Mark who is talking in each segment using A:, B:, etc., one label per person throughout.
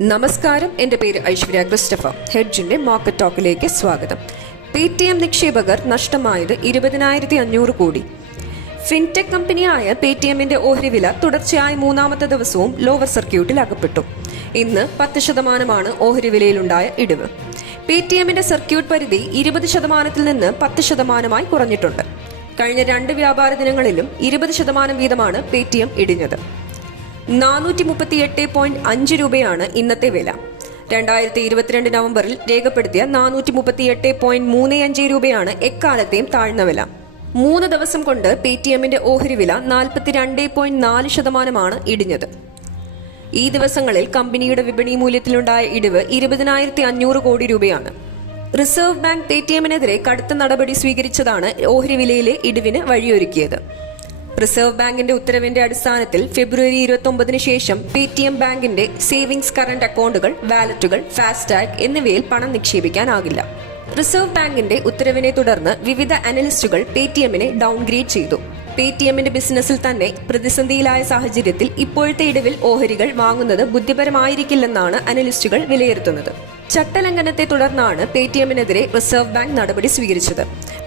A: നമസ്കാരം. എന്റെ പേര് ഐശ്വര്യ ക്രിസ്റ്റഫ ഹെഡ്ജിന്റെ മാർക്കറ്റ് ടോക്കിലേക്ക് സ്വാഗതം. പേ ടി എം നിക്ഷേപകർ നഷ്ടമായത് ഇരുപതിനായിരത്തി അഞ്ഞൂറ് കോടി. ഫിൻടെക് കമ്പനിയായ പേ ടി എമ്മിന്റെ ഓഹരി വില തുടർച്ചയായി മൂന്നാമത്തെ ദിവസവും ലോവർ സർക്യൂട്ടിൽ അകപ്പെട്ടു. ഇന്ന് പത്ത് ശതമാനമാണ് ഓഹരി വിലയിലുണ്ടായ ഇടിവ്. പേ ടി എമ്മിന്റെ സർക്യൂട്ട് പരിധി ഇരുപത് ശതമാനത്തിൽ നിന്ന് പത്ത് ശതമാനമായി കുറഞ്ഞിട്ടുണ്ട്. കഴിഞ്ഞ രണ്ട് വ്യാപാര ദിനങ്ങളിലും ഇരുപത് ശതമാനം വീതമാണ് പേ ടി എം ഇടിഞ്ഞത്. നാനൂറ്റി മുപ്പത്തി എട്ട് പോയിന്റ് അഞ്ച് രൂപയാണ് ഇന്നത്തെ വില. രണ്ടായിരത്തി ഇരുപത്തിരണ്ട് നവംബറിൽ രേഖപ്പെടുത്തിയ നാനൂറ്റി മുപ്പത്തി എട്ട് പോയിന്റ് മൂന്ന് അഞ്ച് രൂപയാണ് എക്കാലത്തെയും താഴ്ന്ന വില. മൂന്ന് ദിവസം കൊണ്ട് പേ ടി എമ്മിന്റെ ഓഹരി വില നാൽപ്പത്തിരണ്ട് പോയിന്റ് നാല് ശതമാനമാണ് ഇടിഞ്ഞത്. ഈ ദിവസങ്ങളിൽ കമ്പനിയുടെ വിപണി മൂല്യത്തിലുണ്ടായ ഇടിവ് ഇരുപതിനായിരത്തി അഞ്ഞൂറ് കോടി രൂപയാണ്. റിസർവ് ബാങ്ക് പേ ടി എമ്മിനെതിരെ കടുത്ത നടപടി സ്വീകരിച്ചതാണ് ഓഹരി വിലയിലെ ഇടിവിന് വഴിയൊരുക്കിയത്. റിസർവ് ബാങ്കിന്റെ ഉത്തരവിന്റെ അടിസ്ഥാനത്തിൽ ഫെബ്രുവരി ഇരുപത്തി ഒമ്പതിന് ശേഷം പേ ടി എം ബാങ്കിന്റെ സേവിങ്സ് കറന്റ് അക്കൗണ്ടുകൾ വാലറ്റുകൾ ഫാസ്ടാഗ് എന്നിവയിൽ പണം നിക്ഷേപിക്കാനാകില്ല. റിസർവ് ബാങ്കിന്റെ ഉത്തരവിനെ തുടർന്ന് വിവിധ അനലിസ്റ്റുകൾ പേ ടി എമ്മിനെ ഡൗൺഗ്രേഡ് ചെയ്തു. പേ ടി എമ്മിന്റെ ബിസിനസ്സിൽ തന്നെ പ്രതിസന്ധിയിലായ സാഹചര്യത്തിൽ ഇപ്പോഴത്തെ ഇടവിൽ ഓഹരികൾ വാങ്ങുന്നത് ബുദ്ധിപരമായിരിക്കില്ലെന്നാണ് അനലിസ്റ്റുകൾ വിലയിരുത്തുന്നത്. ചട്ടലംഘനത്തെ തുടർന്നാണ് പേ ടി എമ്മിനെതിരെ റിസർവ് ബാങ്ക് നടപടി സ്വീകരിച്ചത്.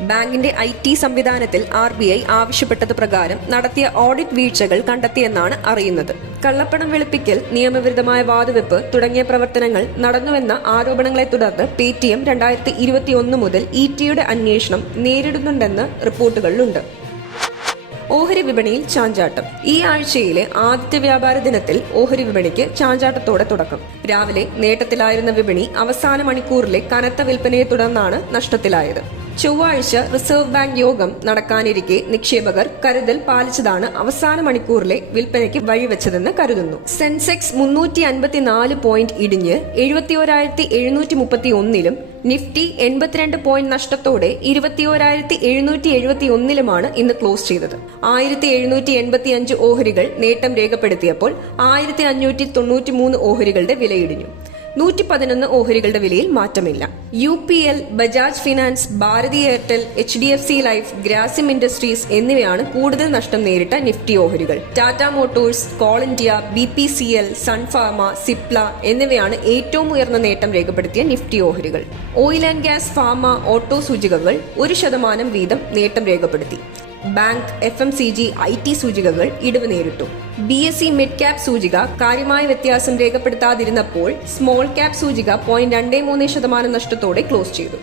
A: ബാങ്കിന്റെ ഐ ടി സംവിധാനത്തിൽ ആർ ബി ഐ ആവശ്യപ്പെട്ടത് പ്രകാരം നടത്തിയ ഓഡിറ്റ് വീഴ്ചകൾ കണ്ടെത്തിയെന്നാണ് അറിയുന്നത്. കള്ളപ്പണം വെളുപ്പിക്കൽ നിയമവിരുദ്ധമായ വാതുവെപ്പ് തുടങ്ങിയ പ്രവർത്തനങ്ങൾ നടന്നുവെന്ന ആരോപണങ്ങളെ തുടർന്ന് പേ ടി എം രണ്ടായിരത്തി ഇരുപത്തിയൊന്ന് മുതൽ ഇ ടിയുടെ അന്വേഷണം നേരിടുന്നുണ്ടെന്ന് റിപ്പോർട്ടുകളിലുണ്ട്. ഓഹരി വിപണിയിൽ ചാഞ്ചാട്ടം. ഈ ആഴ്ചയിലെ ആദ്യത്തെ വ്യാപാര ദിനത്തിൽ ഓഹരി വിപണിക്ക് ചാഞ്ചാട്ടത്തോടെ തുടക്കം. രാവിലെ നേട്ടത്തിലായിരുന്ന വിപണി അവസാന മണിക്കൂറിലെ കനത്ത വിൽപ്പനയെ തുടർന്നാണ് നഷ്ടത്തിലായത്. ചൊവ്വാഴ്ച റിസർവ് ബാങ്ക് യോഗം നടക്കാനിരിക്കെ നിക്ഷേപകർ കരുതൽ പാലിച്ചതാണ് അവസാന മണിക്കൂറിലെ വിൽപ്പനയ്ക്ക് വഴിവെച്ചതെന്ന് കരുതുന്നു. സെൻസെക്സ് മുന്നൂറ്റി അൻപത്തിനാല് പോയിന്റ് ഇടിഞ്ഞ് എഴുപത്തിയോരായിരത്തി എഴുന്നൂറ്റി മുപ്പത്തി ഒന്നിലും നിഫ്റ്റി എൺപത്തിരണ്ട് പോയിന്റ് നഷ്ടത്തോടെ ഇരുപത്തിയോരായിരത്തി എഴുന്നൂറ്റി എഴുപത്തി ഒന്നിലുമാണ് ഇന്ന് ക്ലോസ് ചെയ്തത്. ആയിരത്തി എഴുന്നൂറ്റി എൺപത്തി അഞ്ച് ഓഹരികൾ നേട്ടം രേഖപ്പെടുത്തിയപ്പോൾ ആയിരത്തി അഞ്ഞൂറ്റി തൊണ്ണൂറ്റി മൂന്ന് ഓഹരികളുടെ വിലയിടിഞ്ഞു. നൂറ്റി പതിനൊന്ന് ഓഹരികളുടെ വിലയിൽ മാറ്റമില്ല. U P L Bajaj finance Bharti Airtel H D F C life Grasim industries എന്നിവയാണ് കൂടുതൽ നഷ്ടം നേരിട്ട നിഫ്റ്റി ഓഹരികൾ. Tata motors coal India B P C L Sun Pharma Cipla എന്നിവയാണ് ഏറ്റവും ഉയർന്ന നേട്ടം രേഖപ്പെടുത്തിയ നിഫ്റ്റി ഓഹരികൾ. Oil and gas pharma auto സൂചികകൾ ഒരു ശതമാനം വീതം നേട്ടം രേഖപ്പെടുത്തി. Bank F M C G I T സൂചികകൾ ഇടിവ് നേരിട്ടു. B S C mid cap സൂചിക കാര്യമായ വ്യത്യാസം രേഖപ്പെടുത്താതിരുന്നപ്പോൾ സ്മോൾ ക്യാപ് സൂചിക പോയിന്റ് രണ്ട് മൂന്ന് ശതമാനം നഷ്ടത്തോടെ ക്ലോസ് ചെയ്തു.